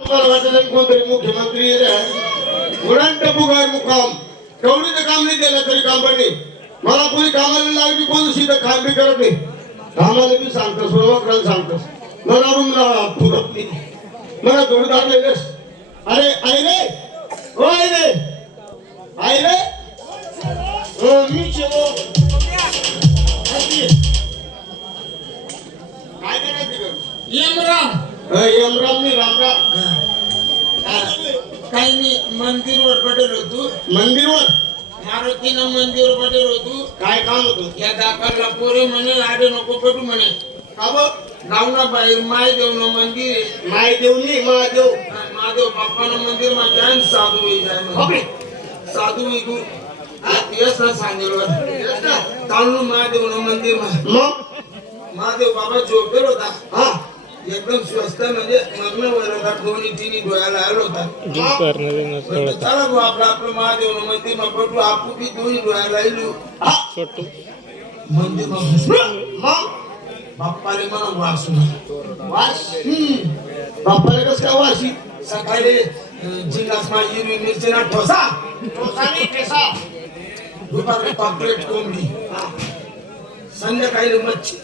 मला वाटलं कोणतरी मुख्यमंत्री उडान टपूगार मुकाम तेवढी काम नाही केलं तरी काम कंपनी मला कोणी कामाला लागली कोण सीधं काम बी करत नाही. कामाला बी सांगतस बरोबर सांगतस. मला रूम पुरत नाही. मला जोडदार लेलेस अरे आई रे. हो आई रे. आई रे. हो मी चलो काय करायचं गं? यमराम अ, यमराम नाही रामराम काही नाही मंदिरवर पटेल होतो. मंदिरवर? मारुतीनं मंदिरवर पटेल होतो. काय काम होतं? या दाखलला पोरे म्हणे आडे नको पटू म्हणे बघ गावना बाहेर माय देवनं मंदिर आहे. माय देवनी महादेव महादेव बाप्पानं मंदिर मा जाय न साधू होई जाय. साधू होई तू. दिवस ना सांगेल तांदूळ महादेवनं मंदिर मा मग? महादेव बाबा झोपेल होता. हा. एकदम स्वस्त म्हणजे मग्न वर होता दोन्ही तिन्ही डोळ्याला आलो होता. चला भाऊ आपलं आपलं महादेव मंदिर मग पटू आपू बी दोन्ही डोळ्याला येलो हा? मंदिर मग बाप्पाले म्हणून वासू. वास? बाप्पाला कस काय वाशी सकाळी जिंगास मा हिरवी मिरची ना ठोसा. ठेसा. दुपारी पापलेट कोंबडी. संध्याकाळी मच्छी.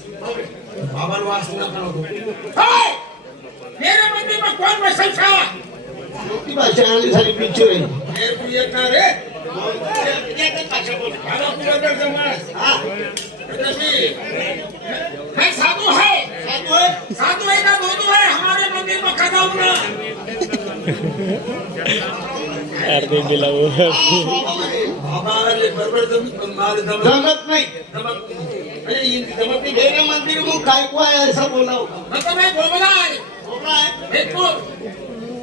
बाबाला वासू! मेरे मंदिर में कौन बसल था मोठी भाषा आणली झाली पिक्चर आहे मेरे को ये कहा रे खाना पूरा कर दे मैं हा साधु है साधू आहे साधु है का दोनों है हमारे मंदिर में कदम ना अर्धे दिला वो बाबा बरोबर नाही जमत नहीं मेरे मंदिर में काय को आहे असं बोलाव? है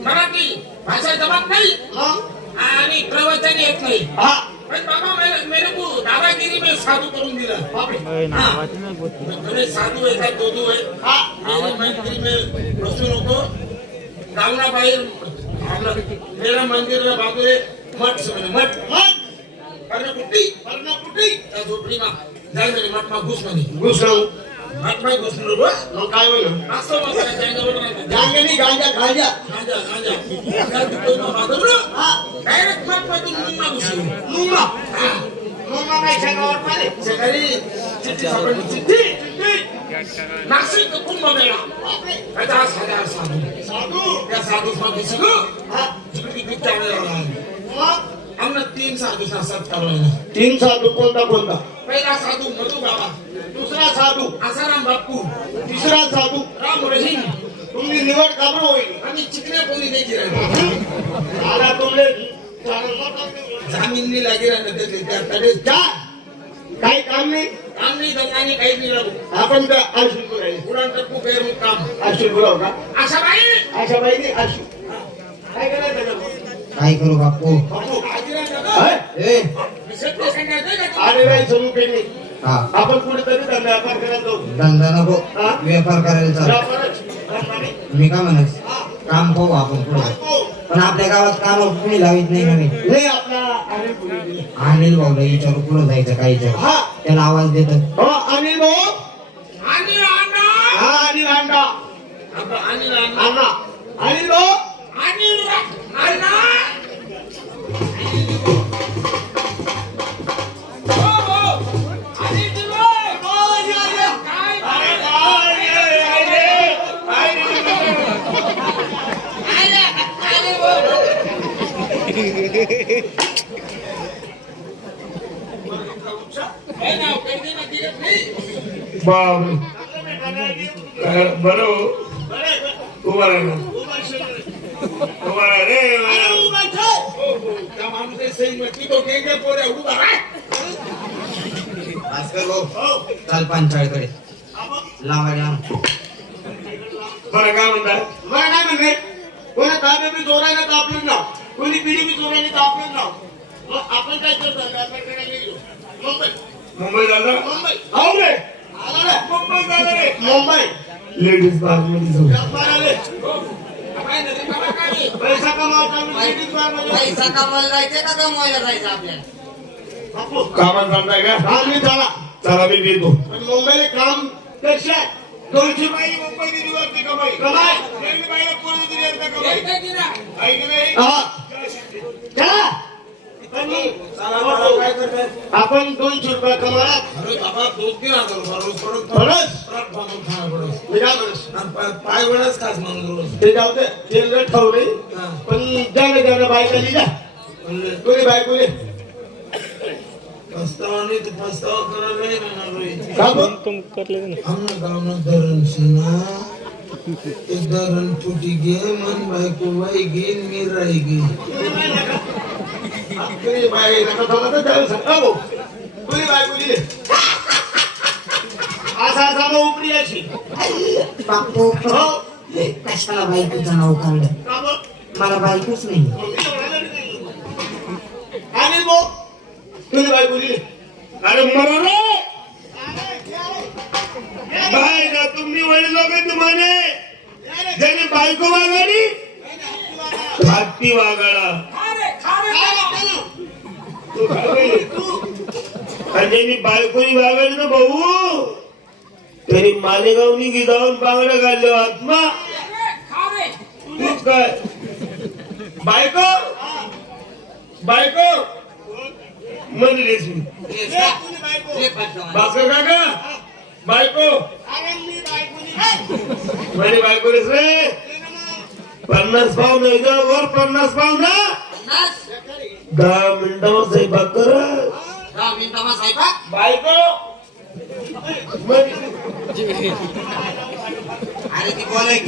मराठी भाषा जमत नहीं. मग आणि प्रवचन येत नाही. हा. पण बाबा मेरे मेरे को दादागिरी में साधू करून दिला. बापरे. हाँ। मैंने साधू है का दो दो है. हा मेरे मंदिर में बसू नको. गावना बाहेर आपलं मेरा मंदिर में बाजूले मठ मठ. मग मठ? म्हणे घुसराव मठ मा घुसलो बा. मग काय होईल असं मग जांगावर नाही गांगणी गांजा गांजा. गांजा गांजा. काय तू कोण बाजूला हा. डायरेक्ट मठ मधून मुंग मा घुसलो मुंगा मुंगा काय सांगावं पाले सकाळी चिठ्ठी सापडली. चिठ्ठी नाशिक कुंभमेळा. बापरे. पचास हजार साधू साधू. त्या साधू मा घुसलो हा. जिकडे तिकडे आला. मग? आमना तीन साधू व्हायला तीन साधू कोणता कोणता? पहिला साधू मधु बाबा. दुसरा साधू. आसाराम बापू. तिसरा साधू. राम रहीम. तुमची निवड काबर होईल आणि चिकण्या पोरी द्यायची राहिली आता तुमले. जामीन नाही लागे जा. काही काम नाही. काम नाही दंगाने काही नाही लागू. आपण त्या आशू करायला पुराण टप्पू गैर काम. आशू बोलाव का? अशा बाई आशा बाईने आशू काय करायचं? काय करू बापू? बापू. हाय? ए का हा. आपण कुठेतरी धंदा व्यापार करायला जाऊ. धंदा नको. हा? व्यापार करायला. मी काय म्हणत. काम पाहू आपण पुढे. पण आपल्या गावात काम कुणी लावित नाही नवीन नाही आपला अनिल भाऊला विचारू कुठं जायचं काय विचारू हा. त्याला आवाज देतात. हो अनिल भाऊ? हा अनिल अनिल अनिल भाऊ? बरं उभा उभा रे चाल पंचाळकडे. लावायला. बरं काय म्हणतात मला काय म्हणणे कोणी ताबे बी जोराने तापलं ना कोणी पिढी बी जोराने तापलं ना मग आपण काय करतो? गेलो मुंबई. मुंबई झालं मुंबई. हो रे! आला रे. मुंबई झालं रे! मुंबई. लेडीज बारमध्ये जाऊ. व्यापार आले. पैसा कमावता लेडीज बारमध्ये पैसा कमवायला जायचं का कमवायला जायचं आपल्याला? चालताय का? काम मी चला. चला मी देतो पण मुंबईला काम कशा दोनशे बाई मुंबई दिली वरती कमाई कमाई. बाईला कोणी दिली कमाई नाही? आपण दोनशे रुपये कमवला. अरे बाबा दोन रुपये आणि पाय- वेळच खास म्हणून ते जाऊ दे ते जर ठेवले हा. पण जाणे जाणं बायका लिहिला म्हणले कोणी नाही. तर पस्तावा करायला नाही. का धरण फुटी गे मन बायको बाई गे मी राई गे. का यायची. बापू हो. कशाला बायकोचं नाव काढलं? का? मला बायकोच नाही. आणि बायको लिहिले अरे मरो रे बाय का तुम्ही वडील लोक तुम्हाने ज्याने बायको वागाडी हत्ती वागाडा तू काय बोलली? आणि ज्यांनी बायकोनी वागाडी ना भाऊ तरी मालेगावनी गिदावून बांगड्या काढले आत्मा. काय? बायको बायको म्हणलीस रे. पन्नास पाव नाही वर पन्नास पाव दहा मिनिटावर स्वयंपाक कर. दहा मिनिटावर स्वयंपाक बायको.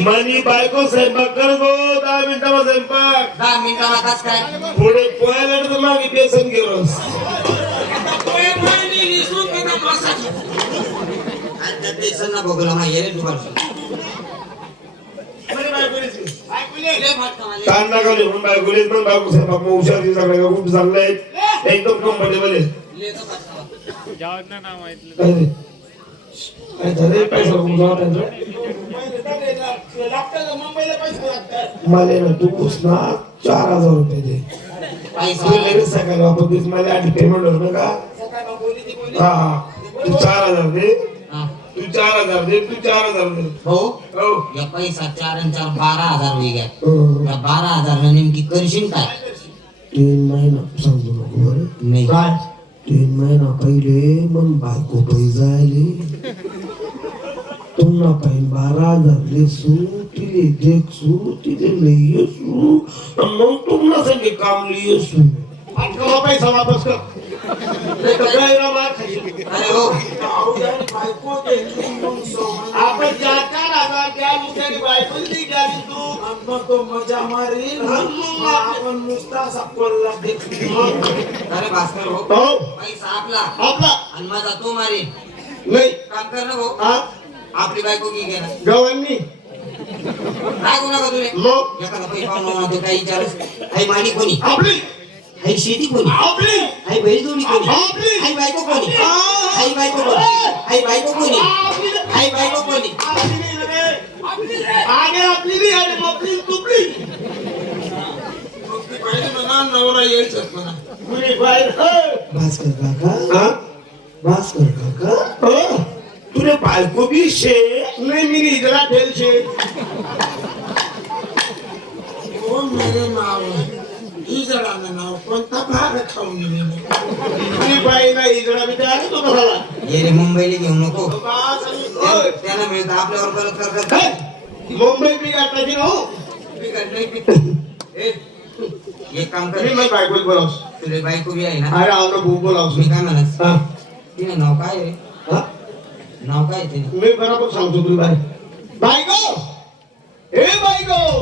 मनी बायको स्वयंपाक करतो दहा मिनिटावर स्वयंपाक. दहा मिनिटावर तास काय पुढे पोहायला तर मागे बेसन गेलोस ना म्हणून पण बायको स्वयंपाक मग हुशार दिवसा सगळ्या खूप चांगलं आहेत एकदम कम्फर्टेबल आहे? पैसा त्यांचं. मला ना तू ना चार हजार रुपये दे लगेच सकाळी वापस मला आधी पेमेंट होतं का हा हा. तू चार हजार दे हा. चार हज़ार दे तू चार हज़ार दे। भाऊ हो। या पैसा चार आणि चार बारा हज़ार होई घ्या या बारा हज़ार नेमकी करशील काय? तीन महिना सांगू नको बरं. नाही. काय? तीन महिना पहिले मग बायको पैसा आले तुम्हाला पाहिजे बारा हज़ार लेसू तिले देखसू तिले लई येसू. मग तुम्हाला सगळे काम पैसा वापस कर. हो. आपण द्या तू आम्हा तो मजा मारी. मग आपण नुसता असा कोल्हा देखतो अरे भास्कर हो. हो. पैसा आपला आपला. आणि माझा तो मारे. नाही. काम कर ना भाऊ हा? आपली बायको की घे ना. गवांनी काय गुन्हा का तुले मग? एखादा पैसा पाहुणा तो काही मानी कोणी? आपली. आई शेती कोणी? आपली आई बैल जोडी कोणी? आपली. आई बायको कोणी? आई बायको कोणी? आई बायको कोणी? आई बायको कोणी. आगे आपली नाही आणि तुपली नवरा यायचं हो. भास्कर काका? हा? भास्कर काका? हो? तुले बायको बी शे नाही मी इजरा ठेल शे. हो मेरे नाव जणांना नाव कोणता भाग खाऊन गेले तुझी बाई ना इजरा बी तयार तो कसाला ये रे मुंबईला घेऊ नको. बास आणि ओय. त्या- त्याला मिळतं आपल्यावर परत करतात. मुंबई बी गाठायची ना बिघड नाही एक काम कर. मी मग बोलावस. तुझे बायको बी आहे ना? अरे आवडं भूक बोलावस. मी काय म्हणत तिने नाव काय आहे? नाव काय तिने? मी बरोबर सांगतो तुला बाय बायको! हे बायको!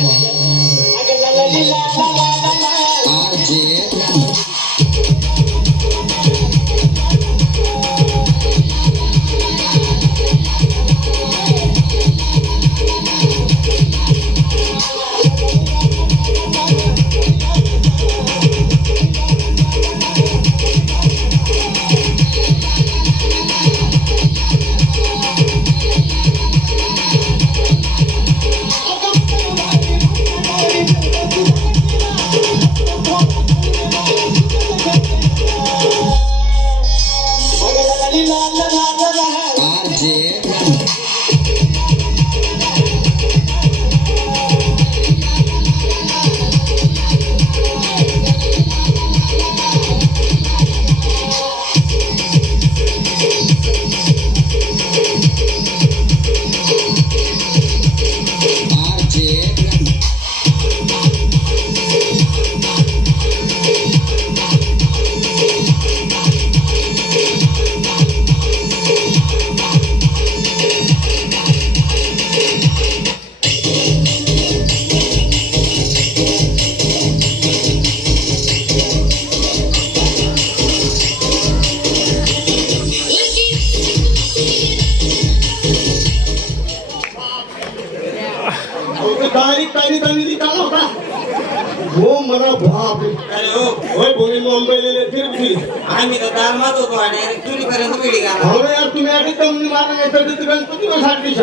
तुम्ही आधी कमी मारा नाही तर गणपती बसायची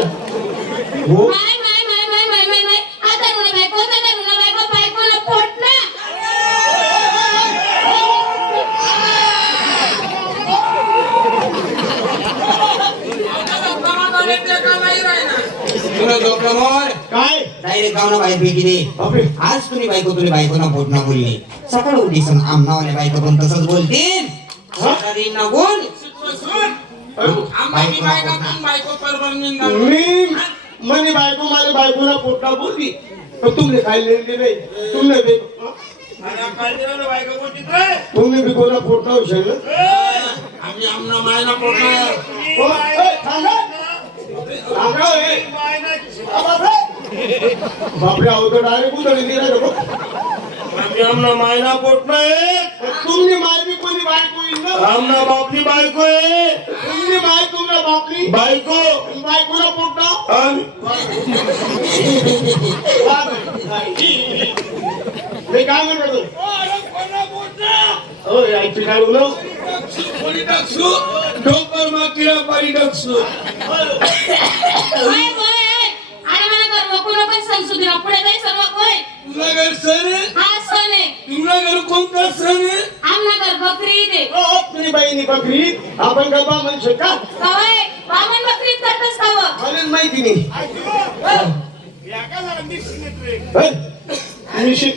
हो. काय? डायरेक्ट गावना बापरे. आज तुम्ही बायको तुम्ही बायको ना बोट ना बोलले. सकाळ उठी सण बायको पण तसंच बोलतील. आम्हाला बायका पण बायको. मी माझ्या बायकोला पोटा बोलली. तर तुमने काय नाही. तुमने बी बायका कोणती? तुम्ही बी कोणा पोटा आम्ही आमना मायना बापरे. अहो तर डायरेक्ट. आम्ही आमना मायना पोटणार तुमने मारवी कोणी बायको येईल ना आमना बापली बायको आहे तुमने बाय तुमच्या बापली बायको बायकोला पोटा आणि मी काय म्हणतो हो यायची काय बोलव कोणी टाकसू डोकर मातीला पाणी टाकसू होय होय आणि मला कर नको नको सण सुधीर पुढे जाई सर्व होय तुला घर सण आहे हा आहे घर कोणता सण आहे आमना घर बकरी दे हो, तुम्ही बहिणी बकरी आपण गप्पा म्हणू शकता कवाय बामण बकरी करतस काव मला माहिती नाही होय? निश्चित.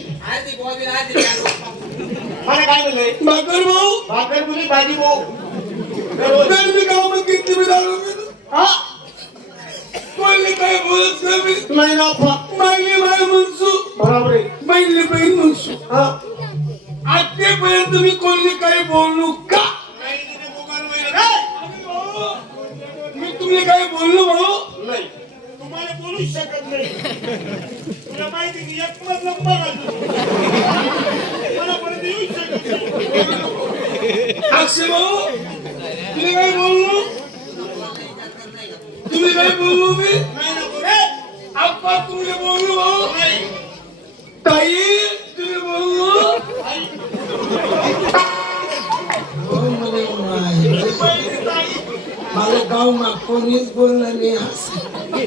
मला काय म्हणलंय बाकर भाऊ भाकर मुली भाजी भाऊ तर मी गावमध्ये किती मी मी हा कोणी काय बोलत नाही मी नाही ना फा. मागली माय म्हणसू बरोबर आहे पहिली बहीण म्हणसू हा आजपर्यंत मी कोणी काही बोललो का? मी तुम्ही काय बोललो भाऊ नाही. तुम्हाला बोलूच शकत नाही. तुला माहिती की एक मधलं बघा मला परत येऊ शकत नाही. अक्षय भाऊ तुम्ही काय बोललो? तुम्ही काय बोललो मी? नाही नको रे. आप्पा तुम्ही बोललो? भाऊ मला गाव मा कोणीच बोललं नाही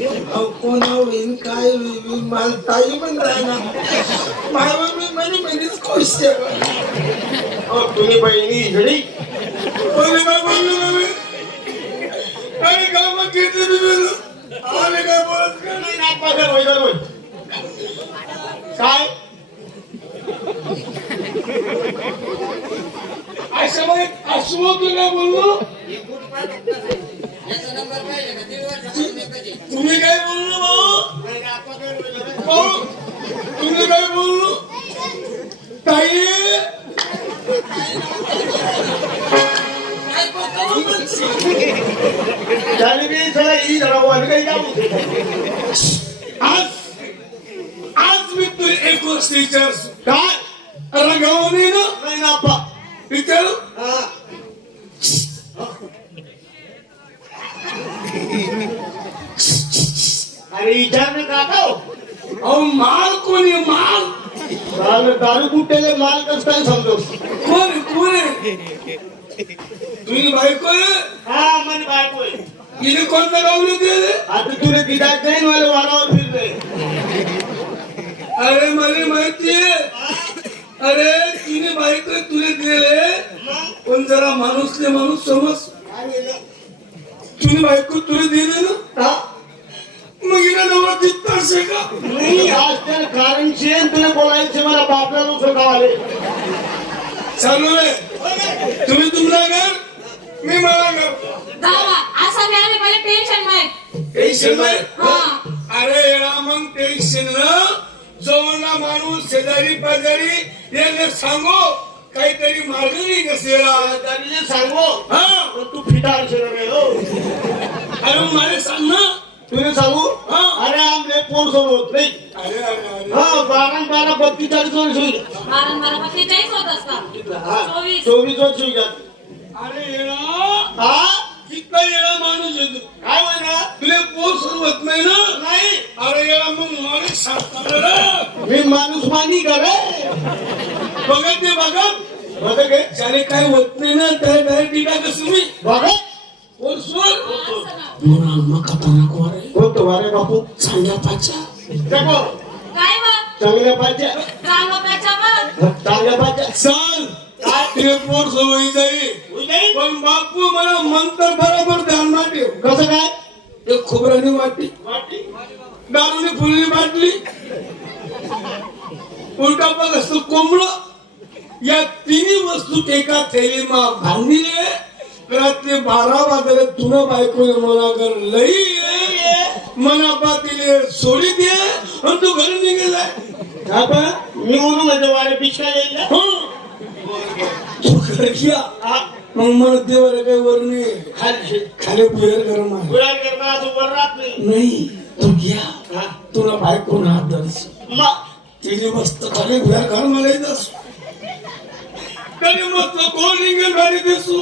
अहो कोणा होईन काय होईल मला ताई पण राहणार. माझ्या मम्मी म्हणे म्हणेच खुश हो, तुम्ही बहिणी घडी पहिले काय बोललो ना मी अरे गावात घेतलं मी बोललो पहिले काय बोलत का नाही पगार. काय? अशा मध्ये अश्व तुला बोललो? तुम्ही काय बोललो भाऊ? तुम्ही काय बोललो? ताई? त्याने मी चला ई जरा वर काही जाऊ teachers तुने बायको तुला दिले ना? हा? मग हिला नवरा तिथं असे का? नाही आज त्या कारण शेण तुला बोलायचे मला बापला नुसतं आले चालू रे तुम्ही तुमचा घर मी मला घर. जावा असा मी आम्ही पहिले टेन्शन नाही टेन्शन नाही? हा. अरे येडा मग टेन्शन न जवळला माणूस शेजारी पाजारी याने सांगो. काहीतरी मार्ग नाही कसेला तरी सांगू. हा. तू फिटा रे हो. अरे मला सांग ना. तुला सांगू? हा. अरे आमले पोर सोड होत नाही. अरे अरे अरे. हा बारा न बारा बत्तीस चाळीस वर्ष होईल. हा, चोवीस. चोवीस वर्ष होईल अरे येडा. हा? कितना माणूस आहे तू. काय म्हणा तुला पोस होत नाही ना? नाही. अरे मग माणूस सांगतो रे. मी माणूस मानी का रे? बघत ते बघत बघ गे ज्याने काय होत नाही ना त्याला डायरेक्ट टीका कसं मी बघ. सोड म्हणून मका पाना कोरे कोणतं वारे. बापू. चांगल्या पाचा काय बा चांगल्या पाहिजे चांगलं प्याच्या बा चांगल्या पाहिजे चाल ते पोर सवयी जाई पण बापू मला मंतर बरोबर ध्यानात ठेव कसं काय एक खोबऱ्याने वाटी दारूने फुलली बाटली उलटा बघ असं कोंबडं या तिन्ही वस्तू एका थैलीमा बांधले रात्री बारा वाजले बायको मला कर लई मना पातीले सोडी दे आणि तू घरी निघालाय आपण मी म्हणून वारे हं. तू घर घ्या मग मला देवाला काही वर नाही. खाली. खाली बुहेर गरम आहे गुराळ करणं असं वर राहत नाही. नाही तू घ्या. तुला बायको ना हात धरस तिने मस्त खाली घ्या घर मला येत असू कधी मस्त कोण निघेल गाडी दिसू?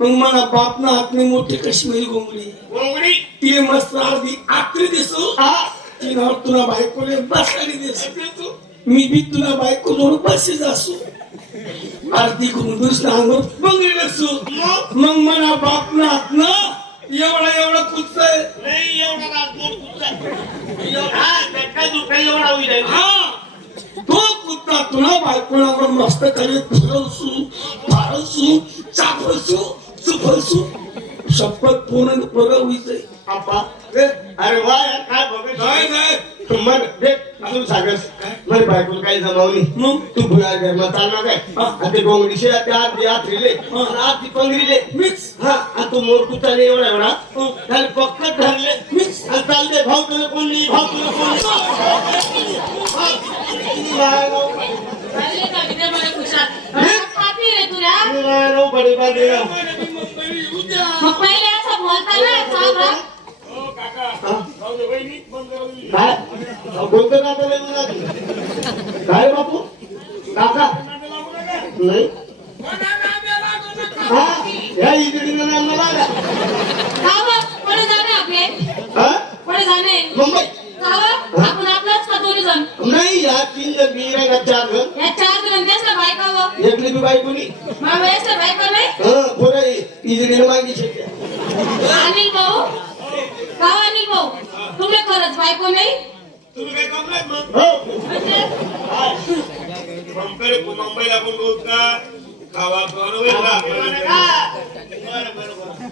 मग मला बापना हातने मोठी काश्मीरी घोंगडी तिने मस्त अर्धी आकरी दिसू. हा. तिनं तुला बायकोले बसाडी दिसू मी बी तुला बायको जोडून बसेच असू अर्धी घुंगूस अंगावर बंगडी दिसू मग? मला बापना हातनं एवढा एवढा कुचय नाही एवढा एवढा होईल हा. तो कुत्ता तुला बायकोणावर मस्त खाली फिरवसू फारसू चापसू चुपसू शपथ पूर्ण परत होईल आपा अरे वा यार काय बघ काय काय मग रे अजून सांगस मला बायकोला काही जमावली तू भुया घरमा चालणार काय हा. आणि ते गोंगडीशे त्या आधी आत रिले आत ती पंगरीले मीच हा आणि तू मोर कुत्ताने एवढा. एवढा त्याला पक्कत धरले. आणि चालते भाऊ तुला कोण भाऊ तुला कोण नाही हा. चालले का विद्या मला खुशाल पापी रे तुला बडे बांधे मग पहिले असं बोलताना सांग रा. काय काय बापू काका नाही हा या इकडे का बा? पुढे जाणे आपले हा पुढे जाणे मुंबई का? आपण आपलाच का दोन्ही जण नाही या तीन जण मी ना चार जण या चार जण त्याच बायका व एकली बी बायकोनी हा पुरा इजडीने मागी शेट्या अनिल भाऊ. का अनिल भाऊ तुम्ही खरंच बायको नाही तुम्ही काय कमलात मग? हो. मुंबई मुंबईला पण रोज का? खावा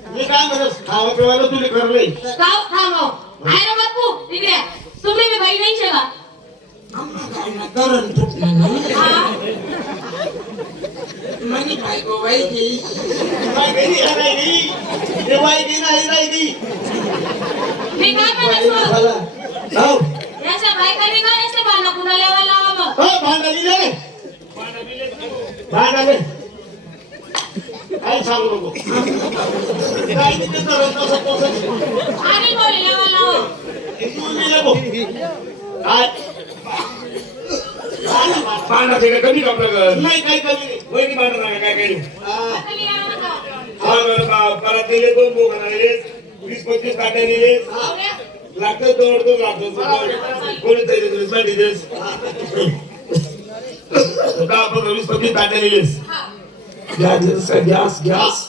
मी काय म्हणत खावा पिवायला तुला कर नाही गाव हा भाऊ. आहे ना बापू? इकडे या. तुम्ही मी बाई नाही करण हा. म्हणे बायको बाई गेली नाही गेली. ते बाई गेली नाही नाही गेली. मी काय म्हणत चला. हो. याच्या बायकांनी काय असते बांधा कुणाला यावं लावावं हो, भांडा दिले. भांडा दे. काय सांगू नको तिथे तू दिलं. काय ते कमी कपडा कर नाही काही कमी नाही. पांढरा काय काही हा. हा परत दिले दोन बोक आणाले वीस पंचवीस काट्या दिले जाऊया. लागतं दोन दोन लागतं कोणी तरी तुला साठी देस दहा पंधरा वीस पंचवीस काट्या दिलेस हा. Gas gas gas.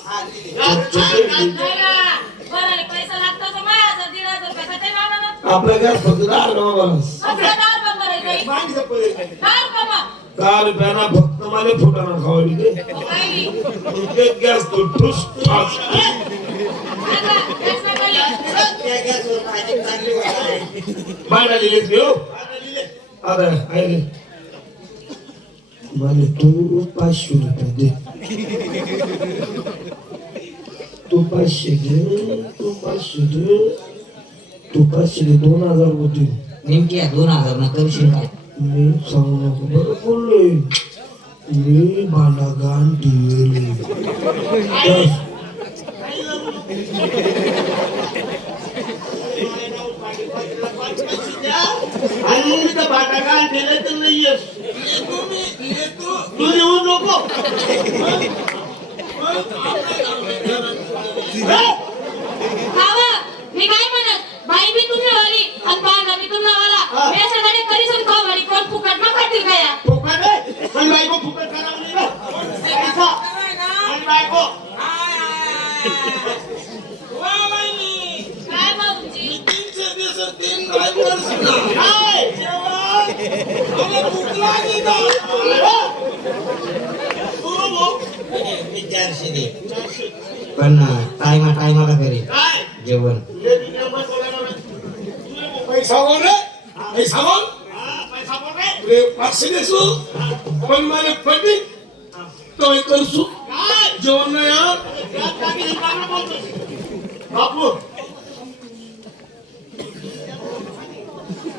आपल्या गॅस फक्त दहा रुपये दहा रुपयाना फक्त मला फुटाणा खावा दे बाई. तुमच्यात गॅस तो ठुस घेऊ मला तू पाचशे रुपये दे. तू पाचशे दे तू पाचशे दे. तू पाचशे दे दोन हजार होतील नेमकी दोन हजार न करशील काय? मी सांगू नको बरं बोललोय. मी बालागान गाण ठेवले बस. आणि मी तर भांडा काय तर नाही येस तू येऊ नको खावा. मी काय म्हणत बाई बी तुम्ही वाली आणि बांधा बी अरे भूक लागली का? मी चारशे दे पण टायमा टायमाला करेल काय जेवण हे नंबर बोलायला नाही. पैसा बोल रे पैसा बोल हा, पैसा बोल रे. तुले पाचशे देसू पण मला पटी तो एक करसू काय? जेवण नाही हा त्यात टाकी हे चांगलं बोलतोस. बापू.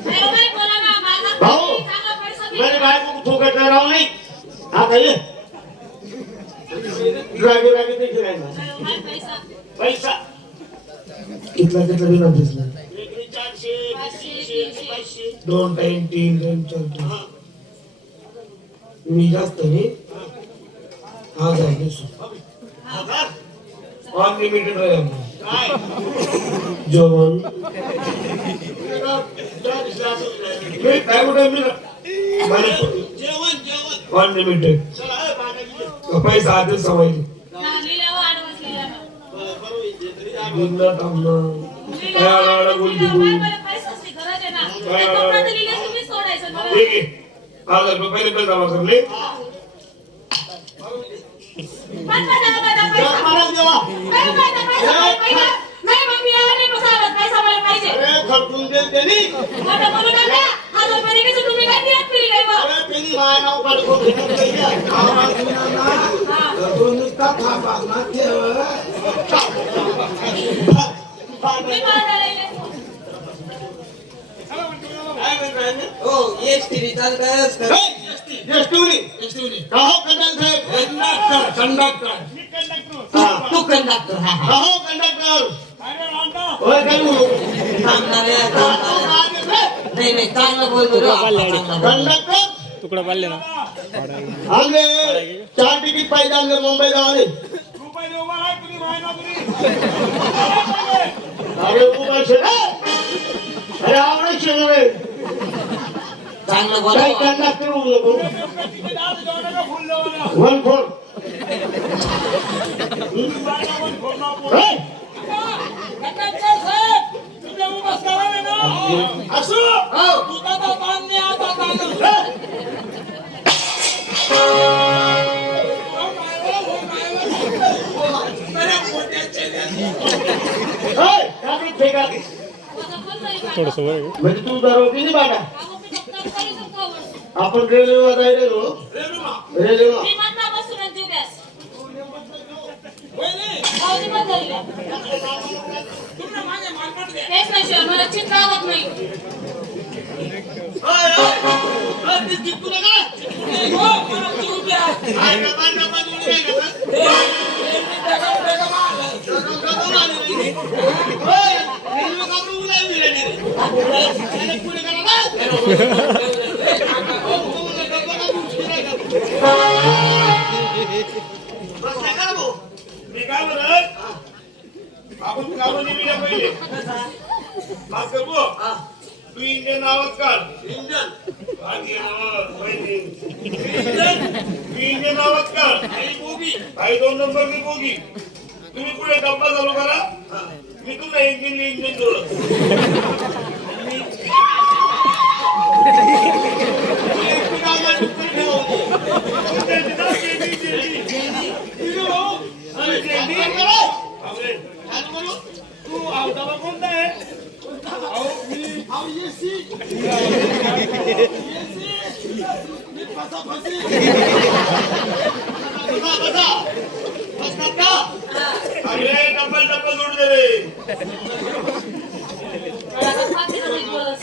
बरोबर बोला ना माझा भाऊ. चांगला पैसा दे. मेरे भाई को ठोकर कर रहा हूं नहीं? हाँ कहिए ड्राइवर आगे देखिए रहना बरोबर पैसा. पैसा. कितला कितला बिना दिसला एक चारशे तीनशे पाचशे दोन टाइम तीन टाइम चार टाइम हा. मी जास्त मी हजार दिसू हजार अनलिमिटेड राहील काय जेवण. नाही. मी काय कुठे मी जेवण जेवण. अनलिमिटेड चला ए, बागायची. पैसा आधीच सवय हा, तरी थांबणं हजार रुपये पहिले पण जमा करले पाच हो S T recharge conductor conductor तू कंडक्टर हा हो कंडक्टर? होय थांबणारे नाही नाही चांगलं बोलतो कंडक्टर तुकडा पाडले ना चार तिकीट पाहिजे आमले मुंबई आले अरे उभा शे अरे आवडे शेगळे चांगलं काय बोला नको तिथे दहा देऊ नका. वन फोन नको. थोडस म्हणजे तू दरवती नाही बाटा. आपण रेल्वेवर जायला गेलो रेल्वेवर चित्र आवडत नाही ओय, ओय. ओय, ती चिपकू नका. काय डबा, डबा जोडी नाही का? डबा मारले नाही. ओय, रेल्वे कापडं उलावी लागली रे. त्याला पुढे करा ना. हो, हो, डबा का उचलू नका. बसला का रे भाऊ? मी काय म्हणत आपण काढून दिलेल्या पहिले भास्कर भाऊ, तू इंडियन आवाज काढ. इंडियन. आधी इंडियन. तू इंडियन आवाज काढ. आई बोगी. आई दोन नंबर मी बोगी. तुम्ही पुढे डब्बा चालू करा. मी तुला इंजिन इंजिन जोडत. Oye, sí. Oye, sí. Ni pasa, pasa. कसा कसा असतात का अरे डबल डबल जोड दे रे आता खाते ना दिवस